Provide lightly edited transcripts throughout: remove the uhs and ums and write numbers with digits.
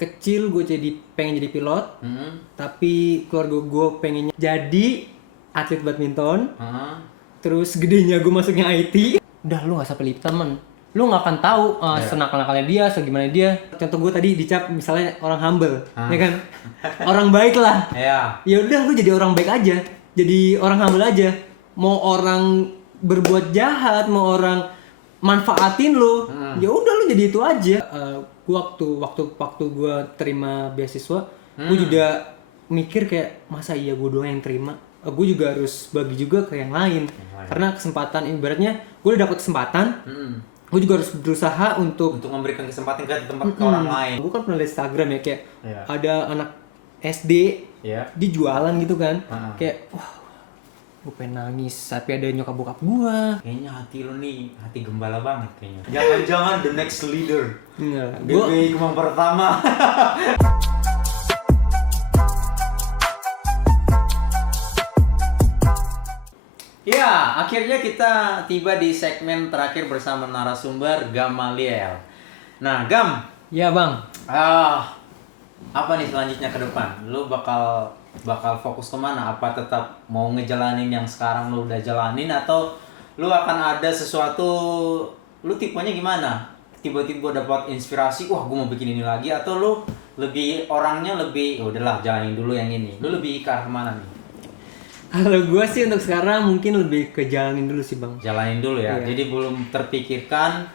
kecil gue pengen jadi pilot, tapi keluarga gue pengennya jadi atlet badminton. Terus gedenya gue masuknya IT. Udah, lu gak usah pilih temen, lu gak akan tahu senakal-nakalnya dia, segimana dia. Contoh gue tadi dicap misalnya orang humble, ya kan, orang baik lah. Ya udah, lu jadi orang baik aja, jadi orang humble aja. Mau orang berbuat jahat, mau orang manfaatin lu, ya udah lu jadi itu aja. Gua waktu gue terima beasiswa, gue juga mikir kayak masa iya gue doang yang terima, gue juga harus bagi juga ke yang lain. Karena kesempatan, ibaratnya gue udah dapet kesempatan, gue juga harus berusaha untuk memberikan kesempatan ke tempat ke orang lain. Gue kan pernah lihat Instagram ya, kayak ada anak SD dia jualan gitu kan, kayak wah gue pengen nangis tapi ada nyokap bokap gue. Kayaknya hati lu nih hati gembala banget kayaknya. Jangan-jangan the next leader. Enggak, BBI Kemang pertama. Ya, akhirnya kita tiba di segmen terakhir bersama narasumber Gamaliel. Nah, Gam. Ya bang. Apa nih selanjutnya ke depan? Lu bakal fokus kemana? Apa tetap mau ngejalanin yang sekarang lu udah jalanin, atau lu akan ada sesuatu? Lu tipenya gimana? Tiba-tiba dapat inspirasi, wah gue mau bikin ini lagi, atau lu lebih orangnya lebih ya udahlah jalanin dulu yang ini. Lu lebih ke arah kemana nih? Kalau gue sih untuk sekarang mungkin lebih ke jalanin dulu sih bang. Jalanin dulu ya. Jadi belum terpikirkan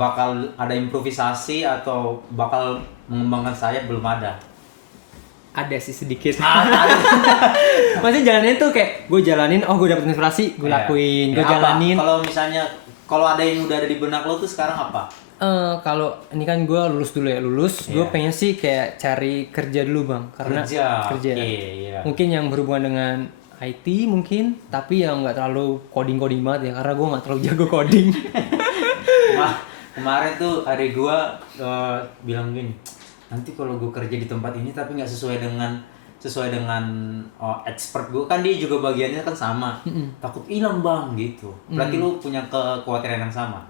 bakal ada improvisasi atau bakal mengembangkan sayap, belum ada. Ada sih sedikit. Maksudnya jalanin tuh kayak gue jalanin, gue dapet inspirasi, gue lakuin, gue jalanin. Kalau misalnya ada yang udah ada di benak lo tuh sekarang apa? Kalau ini kan gue lulus dulu ya, gue pengen sih kayak cari kerja dulu bang, karena kerja. Mungkin yang berhubungan dengan IT mungkin, tapi yang nggak terlalu coding banget ya, karena gue nggak terlalu jago coding. Kemarin tuh adik gue bilang gini, nanti kalau gue kerja di tempat ini tapi nggak sesuai dengan expert gue, kan dia juga bagiannya kan sama, takut hilang bang gitu. Berarti lu punya kekhawatiran yang sama?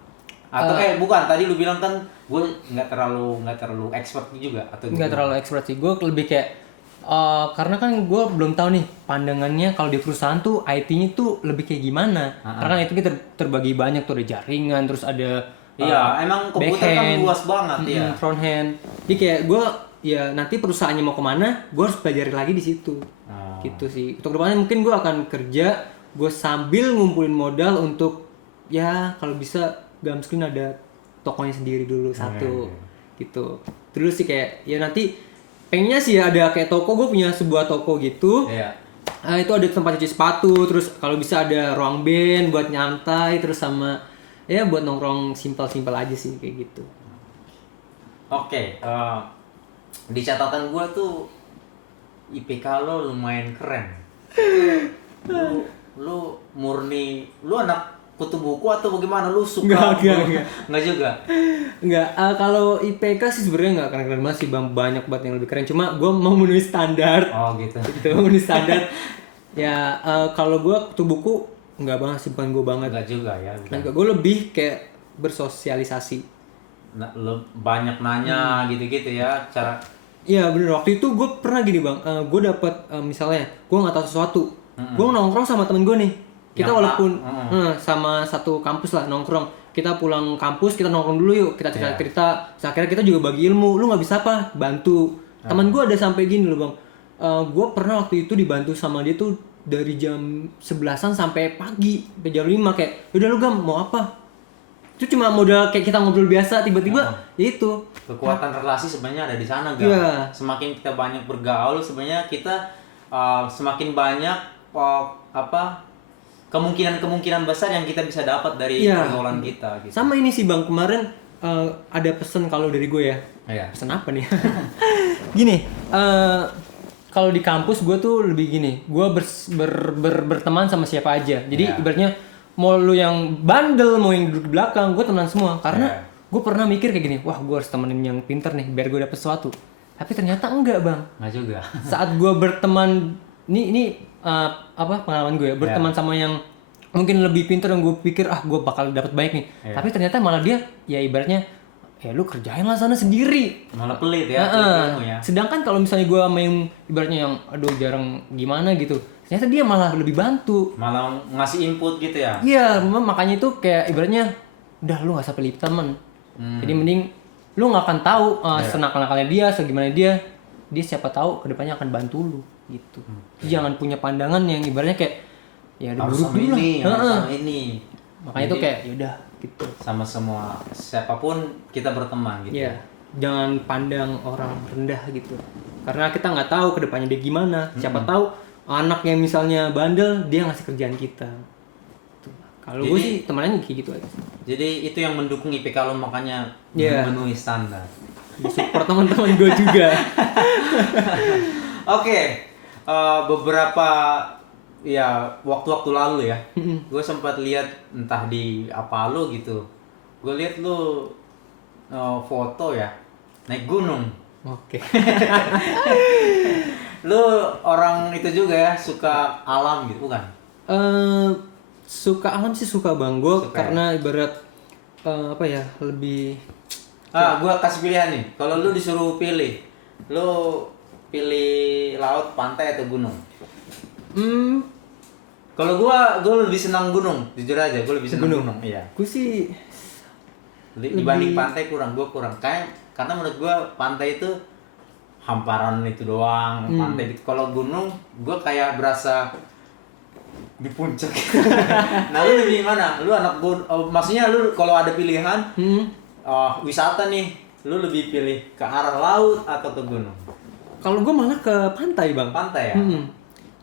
Atau bukan, tadi lu bilang kan gue nggak terlalu expert juga, atau nggak terlalu expert sih, gue lebih kayak karena kan gue belum tahu nih pandangannya kalau di perusahaan tuh IT-nya tuh lebih kayak gimana. Karena itu kita terbagi banyak tuh, ada jaringan, terus ada emang komputer kan luas banget ya. Front hand. Jadi kayak gue ya nanti perusahaannya mau kemana, gue harus pelajari lagi di situ. Gitu sih. Untuk kedepannya mungkin gue akan kerja, gue sambil ngumpulin modal untuk ya kalau bisa Gamscreen ada tokonya sendiri dulu satu. Gitu. Terus sih kayak ya nanti pengennya sih ada kayak toko, gue punya sebuah toko gitu. Itu ada tempat cuci sepatu, terus kalau bisa ada ruang band buat nyantai, terus sama ya buat nongkrong simpel aja sih kayak gitu. Oke, di catatan gue tuh IPK lo lumayan keren. Lu murni, lu anak kutu buku atau bagaimana? Lu suka? Enggak juga. Enggak, kalau IPK sih sebenarnya enggak keren-keren banget sih bang, banyak banget yang lebih keren. Cuma gue mau memenuhi standar. Gitu. Gitu, memenuhi standar. Ya kalau gue kutu buku enggak banget sih, bukan gue banget. Enggak juga ya. Gue lebih kayak bersosialisasi. Lo banyak nanya gitu-gitu ya cara. Iya bener, waktu itu gue pernah gini bang, gue dapat misalnya gue nggak tahu sesuatu, gue nongkrong sama temen gue nih, kita walaupun sama satu kampus lah nongkrong, kita pulang kampus kita nongkrong dulu yuk, kita cerita, akhirnya kita juga bagi ilmu, lu nggak bisa apa, bantu. Temen gue ada sampai gini loh bang, gue pernah waktu itu dibantu sama dia tuh dari jam 11-an sampai pagi, sampai jam 5 kayak, udah lu Gam mau apa? Itu cuma modal kayak kita ngobrol biasa, tiba-tiba ya itu kekuatan relasi sebenarnya ada di sana Gam. Semakin kita banyak bergaul sebenarnya kita semakin banyak kemungkinan besar yang kita bisa dapat dari pergaulan kita gitu. Sama ini sih bang, kemarin ada pesan kalau dari gue ya. Pesan apa nih? Gini, kalau di kampus gue tuh lebih gini, gue berteman sama siapa aja. Jadi ibaratnya mau lu yang bandel, mau yang duduk di belakang, gue temenan semua. Karena gue pernah mikir kayak gini, wah gue harus temenin yang pinter nih biar gue dapet sesuatu. Tapi ternyata enggak bang. Enggak juga. Saat gue berteman, ini pengalaman gue ya, berteman sama yang mungkin lebih pinter yang gue pikir gue bakal dapet baik nih. Tapi ternyata malah dia ya ibaratnya ya lu kerjain lah sana sendiri. Malah pelit ya, pelit ilmu ya. Sedangkan kalau misalnya gue sama yang ibaratnya yang aduh jarang gimana gitu, ternyata dia malah lebih bantu. Malah ngasih input gitu ya. Iya, makanya itu kayak ibaratnya udah lu gak usah pelit temen. Jadi mending lu nggak akan tahu senakal-nakalnya dia, segimana dia siapa tahu kedepannya akan bantu lu gitu. Jangan punya pandangan yang ibaratnya kayak ya udah buruk dulu lah. Harus sama ini. Makanya itu kayak yaudah gitu. Sama semua siapapun kita berteman gitu. Iya, jangan pandang orang rendah gitu. Karena kita nggak tahu kedepannya dia gimana. Siapa tahu anak yang misalnya bandel dia ngasih kerjaan kita. Kalau gue sih temennya kayak gitu aja. Jadi itu yang mendukung IPK lo, makanya memenuhi standar. Support teman-teman gue juga. Oke, beberapa ya waktu-waktu lalu ya, gue sempat lihat entah di apa lo gitu, gue lihat lo foto ya naik gunung. Oke. Lo orang itu juga ya, suka alam gitu kan? Suka alam sih suka bang gue, karena ibarat apa ya lebih. Gue kasih pilihan nih, kalau lo disuruh pilih, lo pilih laut, pantai atau gunung? Kalau gue lebih senang gunung, jujur aja gue lebih senang gunung. Iya. Gue sih dibanding pantai kurang karena menurut gue pantai itu hamparan itu doang, pantai gitu. Kalau gunung gue kayak berasa di puncak. Nah lu lebih mana? Lu anak gunung, maksudnya lu kalau ada pilihan wisata nih, lu lebih pilih ke arah laut atau ke gunung? Kalau gue malah ke pantai bang. Pantai ya.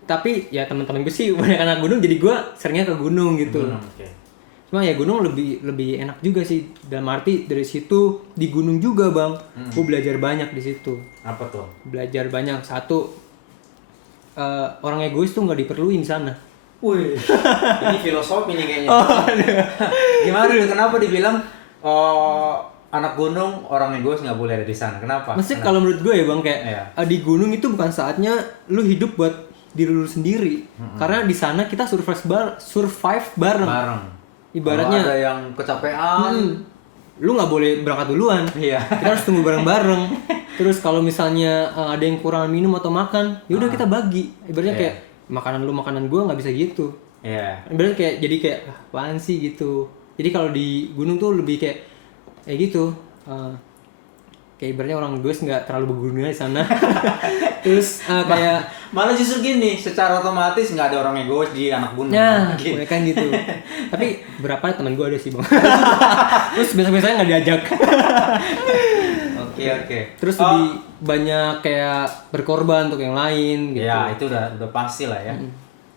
Tapi ya teman-teman gue sih banyak anak gunung, jadi gue seringnya ke gunung gitu. Okay. Cuma ya gunung lebih enak juga sih, dalam arti dari situ di gunung juga bang, gue belajar banyak di situ. Apa tuh? Belajar banyak. Satu, orang egois tuh nggak diperluin di sana. Wih, ini filosofi nih kayaknya. Gimana tuh? Kenapa dibilang anak gunung orang egois nggak boleh ada di sana? Kenapa? Maksudnya kalau menurut gue ya bang, kayak di gunung itu bukan saatnya lu hidup buat diri lu sendiri. Karena di sana kita survive bareng. Ibaratnya kalau ada yang kecapean, lu nggak boleh berangkat duluan. Iya. Kita harus tunggu bareng-bareng. Terus kalau misalnya ada yang kurang minum atau makan, ya udah kita bagi. Ibaratnya kayak makanan lu makanan gua nggak bisa gitu. Iya. Ibaratnya kayak jadi kayak apaan sih gitu. Jadi kalau di gunung tuh lebih kayak gitu. Kayak ibaratnya orang egois nggak terlalu berguna di sana. Terus kayak malah justru gini, secara otomatis nggak ada orang egois di anak gunung. Nah, kan gitu. Tapi berapa teman gue ada sih bang. Terus biasanya nggak diajak. Oke. Terus lebih banyak kayak berkorban untuk yang lain gitu. Ya itu udah pasti lah ya.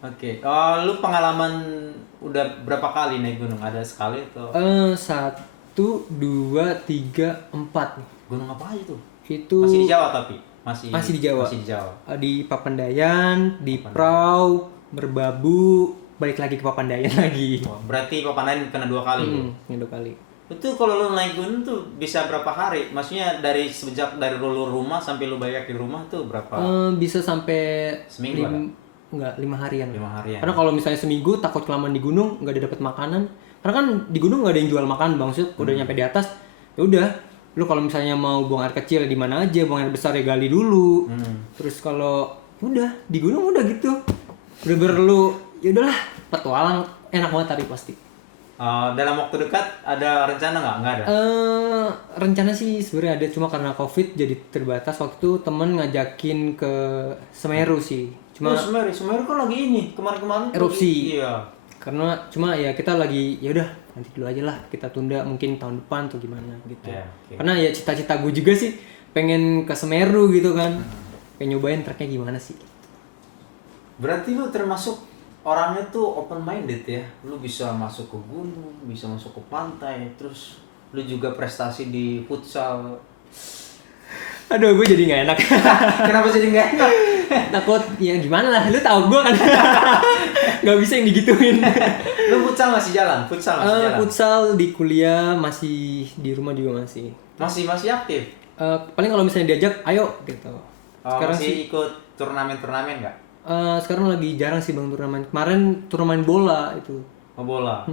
Oke. Lu pengalaman udah berapa kali naik gunung? Ada sekali atau? 1, 2, 3, 4 nih. Gunung apa aja tuh? Itu masih di Jawa tapi? Masih di Jawa. Masih di Jawa. Di Papandayan, di Prau, Merbabu, balik lagi ke Papandayan lagi. Berarti Papandayan kena 2 kali tuh? Kena 2 kali. Itu kalau lu naik gunung tuh bisa berapa hari? Maksudnya dari lu rumah sampai lu balik di rumah tuh berapa? Bisa sampai seminggu ada? Enggak, 5 harian. 5 harian. Karena kalau misalnya seminggu takut kelamaan di gunung, nggak ada dapat makanan. Karena kan di gunung nggak ada yang jual makan bang, udah nyampe di atas, ya udah. Lu kalau misalnya mau buang air kecil di mana aja, buang air besar ya gali dulu. Terus kalau udah di gunung udah gitu. Udah berlu, ya udahlah, petualang enak banget tapi pasti. Dalam waktu dekat ada rencana nggak? Nggak ada? Rencana sih sebenarnya ada, cuma karena COVID jadi terbatas. Waktu itu temen ngajakin ke Semeru sih. Cuma Semeru kan lagi ini kemarin erupsi. Iya. Karena cuma ya kita lagi ya udah nanti dulu aja lah, kita tunda mungkin tahun depan atau gimana gitu. Karena ya cita-cita gue juga sih pengen ke Semeru gitu kan. Pengen nyobain treknya gimana sih. Berarti lu termasuk orangnya tuh open minded ya. Lu bisa masuk ke gunung, bisa masuk ke pantai, terus lu juga prestasi di futsal. Aduh, gue jadi nggak enak. Kenapa jadi nggak enak? Takut ya gimana lah, lu tahu gue kan. Nggak bisa yang digituin. Lu futsal masih jalan? Futsal di kuliah masih, di rumah juga masih. Masih aktif? Paling kalau misalnya diajak, ayo gitu. Sekarang masih ikut turnamen nggak? Sekarang lagi jarang sih bang turnamen. Kemarin turnamen bola itu. Bola.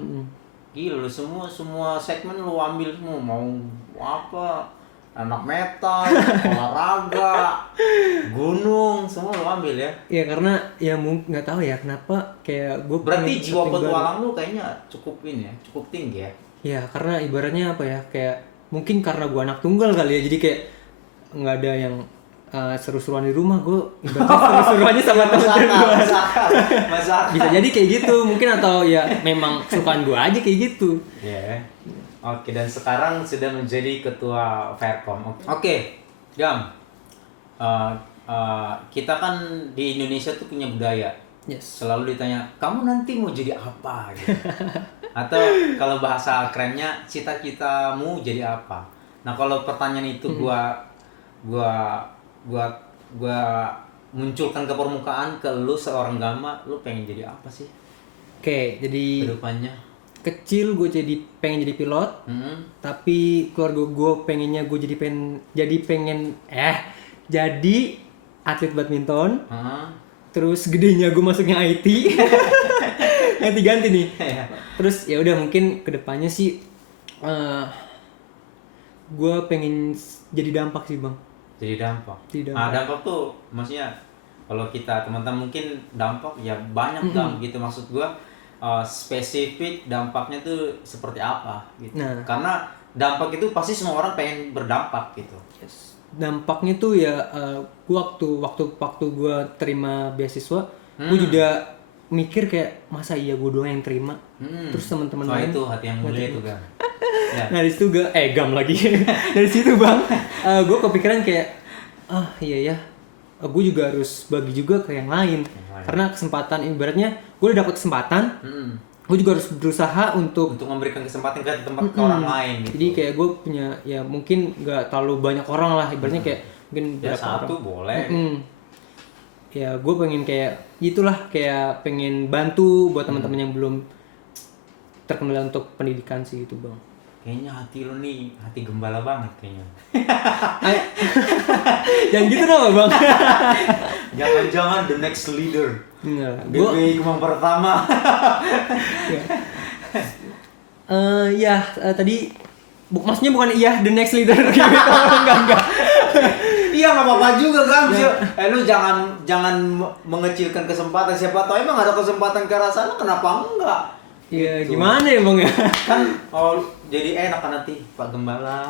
Gila lu semua segmen lu ambil semua, mau apa? Anak metal, olahraga, gunung, semua lu ambil ya. Ya karena ya nggak tahu ya kenapa kayak gue Berarti jiwa petualang lu kayaknya cukup ini ya, cukup tinggi ya. Ya karena ibaratnya apa ya, kayak mungkin karena gue anak tunggal kali ya, jadi kayak nggak ada yang seru-seruan di rumah, gue ibaratnya seru-seruannya sama teman-teman gue. Masak. Bisa jadi kayak gitu mungkin, atau ya memang kesukaan gue aja kayak gitu. Ya. Oke, dan sekarang sudah menjadi ketua Faircom. Oke, Gam. Kita kan di Indonesia tuh punya budaya. Yes. Selalu ditanya, kamu nanti mau jadi apa? Gitu. Atau kalau bahasa kerennya, cita-citamu jadi apa? Nah, kalau pertanyaan itu gua munculkan ke permukaan ke lu seorang Gama, lu pengen jadi apa sih? Oke, jadi Kedepannya. kecil gue pengen jadi pilot, tapi keluarga gue pengennya gue jadi atlet badminton. Terus gedenya gue masuknya IT. Ganti-ganti nih. Terus ya udah, mungkin kedepannya sih gue pengen jadi dampak sih bang. Jadi dampak. Nah, dampak tuh maksudnya kalau kita teman-teman mungkin dampak ya banyak gitu, maksud gue spesifik dampaknya tuh seperti apa gitu. Nah, karena dampak itu pasti semua orang pengen berdampak gitu. Yes. Dampaknya tuh ya waktu gue terima beasiswa, gue juga mikir kayak masa iya gue doang yang terima, terus teman-teman lain. Itu hati yang mulia itu Gam. Ya. Nah dari situ Gam lagi. Dari situ bang, gue kepikiran kayak iya ya, gue juga harus bagi juga ke yang lain. Karena kesempatan, ibaratnya gue udah dapet kesempatan, gue juga harus berusaha untuk memberikan kesempatan ke tempat ke orang lain gitu. Jadi kayak gue punya ya mungkin nggak terlalu banyak orang lah, ibaratnya kayak mungkin ya satu orang. Boleh. Ya gue pengen kayak gitulah, kayak pengen bantu buat teman-teman yang belum terkenal untuk pendidikan sih gitu bang. Kayaknya hati lu nih hati gembala banget kayaknya. Jangan gitu dong bang. Jangan-jangan the next leader. Gue Kemang pertama. Tadi maksudnya bukan the next leader gitu. enggak. Iya nggak apa-apa juga kan. Lu jangan mengecilkan kesempatan, siapa tahu emang ada kesempatan ke arah sana, kenapa enggak? Iya gitu. Gimana ya bang ya? Kan jadi enak kan nanti Pak Gembala.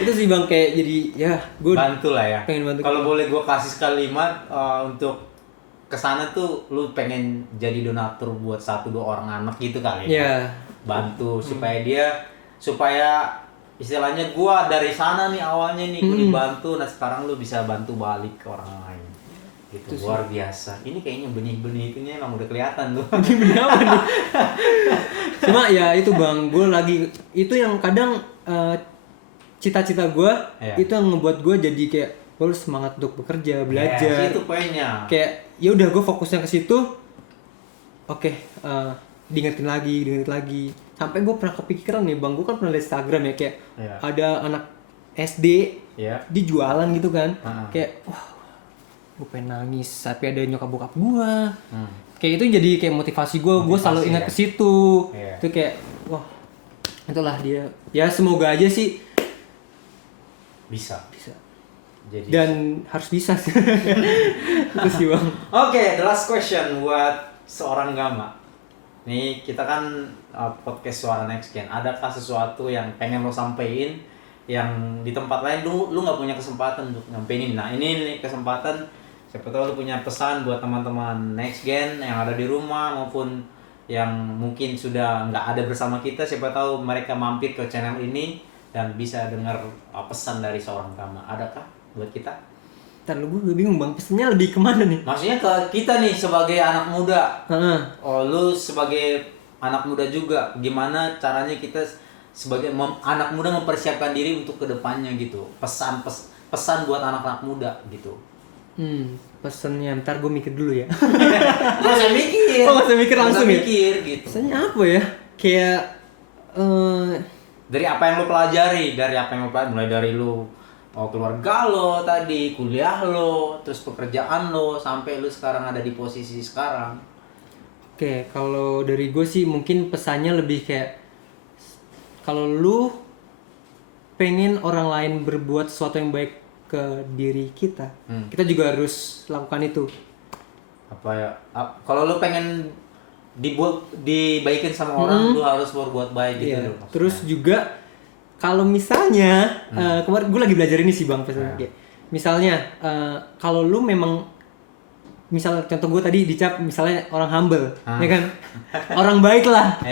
Itu sih bang, kayak jadi ya gue bantu lah ya. Pengen bantu. Kalau boleh gue kasih kalimat untuk kesana tuh, lu pengen jadi donatur buat 1-2 orang anak gitu kali ya. Yeah. Bantu supaya istilahnya gue dari sana nih awalnya nih gue dibantu, nah sekarang lu bisa bantu balik ke orang lain. Itu luar biasa. Ini kayaknya benih-benih itu emang udah kelihatan tuh. Benih apa nih? Cuma ya itu bang, gue lagi itu yang kadang cita-cita gue itu yang ngebuat gue jadi kayak gue semangat untuk bekerja, belajar. Itu poinnya. Kayak ya udah gue fokusnya ke situ. Oke, diingetin lagi. Sampai gue pernah kepikiran nih bang, gue kan pernah liat Instagram ya, kayak ada anak SD di jualan gitu kan. Kayak wah, gue pengen nangis, tapi ada nyokap bokap gue. Kayak itu jadi kayak motivasi gue selalu ingat ke situ. Itu kayak wah, itulah dia. Ya semoga aja sih bisa. Jadi dan harus bisa. Itu sih bang. Oke, the last question buat seorang Gama. Nih kita kan podcast Suara Next Gen. Adakah sesuatu yang pengen lo sampein yang di tempat lain lu nggak punya kesempatan untuk nyampein? Nah ini kesempatan. Siapa tahu lu punya pesan buat teman-teman Next Gen yang ada di rumah maupun yang mungkin sudah nggak ada bersama kita. Siapa tahu mereka mampir ke channel ini dan bisa dengar pesan dari seorang Gama. Adakah buat kita? Ntar gue bingung bang, pesannya lebih kemana nih? Maksudnya ke kita nih sebagai anak muda. Lu sebagai anak muda juga, gimana caranya kita sebagai anak muda mempersiapkan diri untuk kedepannya gitu? Pesan buat anak-anak muda gitu. Pesannya ntar gue mikir dulu ya. Nggak usah mikir. Nggak usah mikir langsung ya? Mikir gitu. Pesannya apa ya? Kayak dari apa yang lo pelajari, mulai dari lo keluarga lo tadi, kuliah lo, terus pekerjaan lo, sampai lo sekarang ada di posisi sekarang. Oke, kalau dari gue sih mungkin pesannya lebih kayak kalau lu pengen orang lain berbuat sesuatu yang baik ke diri kita, kita juga harus lakukan itu. Apa ya? Kalau lu pengen dibaikin sama orang, lu harus berbuat baik gitu. Iya. Terus juga kalau misalnya kemarin gue lagi belajar ini sih Bang, kayak misalnya kalau lu memang misalnya contoh gue tadi dicap misalnya orang humble, ya kan, orang baik lah.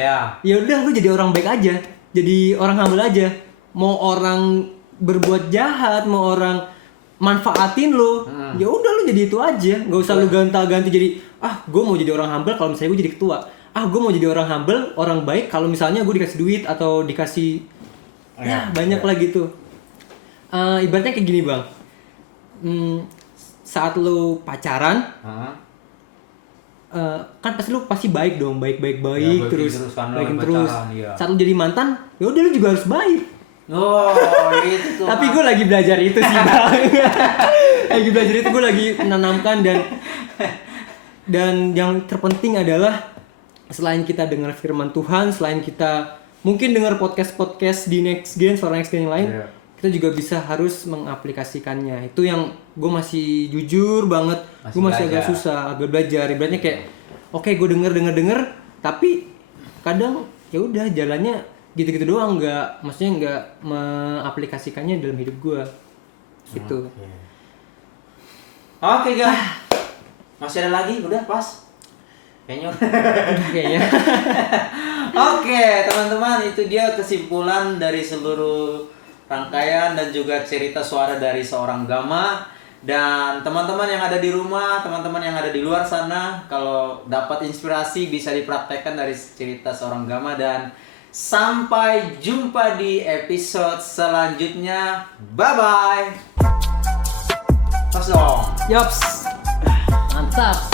Ya udah lu jadi orang baik aja, jadi orang humble aja. Mau orang berbuat jahat, mau orang manfaatin lu, ya udah lu jadi itu aja, nggak usah lu ganti jadi gue mau jadi orang humble kalau misalnya gue jadi ketua, gue mau jadi orang humble, orang baik kalau misalnya gue dikasih duit atau dikasih banyak lah gitu. Ibaratnya kayak gini Bang, saat lu pacaran kan pasti lu baik dong, baik terus baikin terus. Saat lu jadi mantan, ya udah lu juga harus baik. Gitu tuh. Tapi gue lagi belajar itu sih Bang. Gue lagi menanamkan dan yang terpenting adalah selain kita dengar firman Tuhan, selain kita mungkin dengar podcast di Next Gen, suara Next Gen yang lain, kita juga bisa harus mengaplikasikannya. Itu yang gue masih jujur banget, gue masih agak susah, agak belajar. Ibaratnya kayak oke, gue denger, tapi kadang ya udah jalannya gitu-gitu doang, maksudnya nggak mengaplikasikannya dalam hidup gue gitu. Oke guys, masih ada lagi? Udah pas kayaknya. Oke teman-teman, itu dia kesimpulan dari seluruh rangkaian dan juga cerita suara dari seorang Gama. Dan teman-teman yang ada di rumah, teman-teman yang ada di luar sana, kalau dapat inspirasi bisa dipraktekkan dari cerita seorang Gama. Dan sampai jumpa di episode selanjutnya. Bye-bye. Pas dong. Yops. Mantap.